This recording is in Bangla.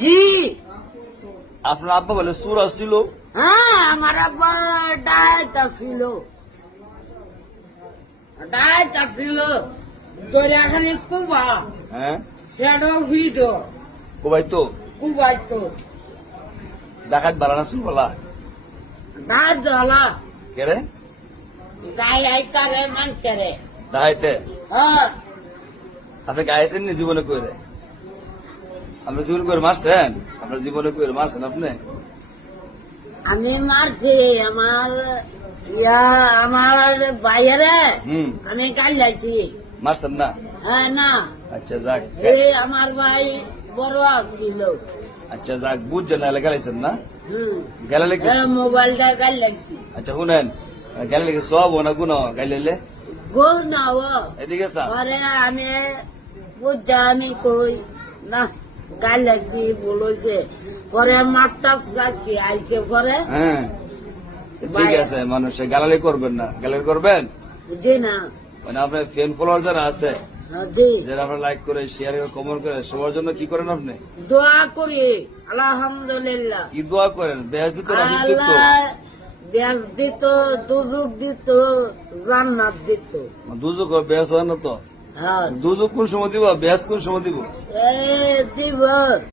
জি। আপনার আব্বা বলে সুর আসছিল। হ্যাঁ, আমার আব্বা ডায়েট ছিল, তোরা খালি কুবা হ্যাঁ, সেটাও ভিডিও ও ভাই তো কুবাই তো ডাকাত বাড়ানা সুর বলা ডায়েট জ্বালা কেরে গায়ে আইকারে মানকারে। ডাহাইতে হ্যাঁ, আপনি গাইছেন নি জীবনে করে? আপনি জীবনে করে মারছেন? আপনার জীবনে করে মারছেন আপনি? আমি মারছি আমার বাইরে হুম, আমি গাল লাইছি। মারছেন না? হ্যাঁ না, আচ্ছা যাক, এই আমার ভাই বড় ছিল। আচ্ছা যাক, বুঝছেন না গালাইছেন না? হুম, গেলে লেগে মোবাইলটা গাল লাগছি। আচ্ছা শুনেন, গেলে লেগে সব না গুণ গাইলে গোল না ও এদিকে স্যার। পরে আমি বুঝা আমি কই না গাল লাগছি বলেছে, পরে মাপটা চাচ্ছি আইছে পরে। হ্যাঁ ঠিক আছে, মানুষে গালালি করবেন না, গালালি করবেন জি না। মানে আপনার ফ্যান ফলোয়ার যারা আছে, জি, যারা আপনার লাইক করে শেয়ার করে কমেন্ট করে, সবার জন্য কি করেন আপনি? দোয়া করি আলহামদুলিল্লাহ। কি দোয়া করেন? বেশ দিত রাহিম দিত? আল্লাহ ব্যাস দিত, দুজুক দিত, জান্নাত দিত। দুজক বেশ হয় না তো? হ্যাঁ, দুজক কোন সময় দিব, বেশ কোন সময় দিব? দিব।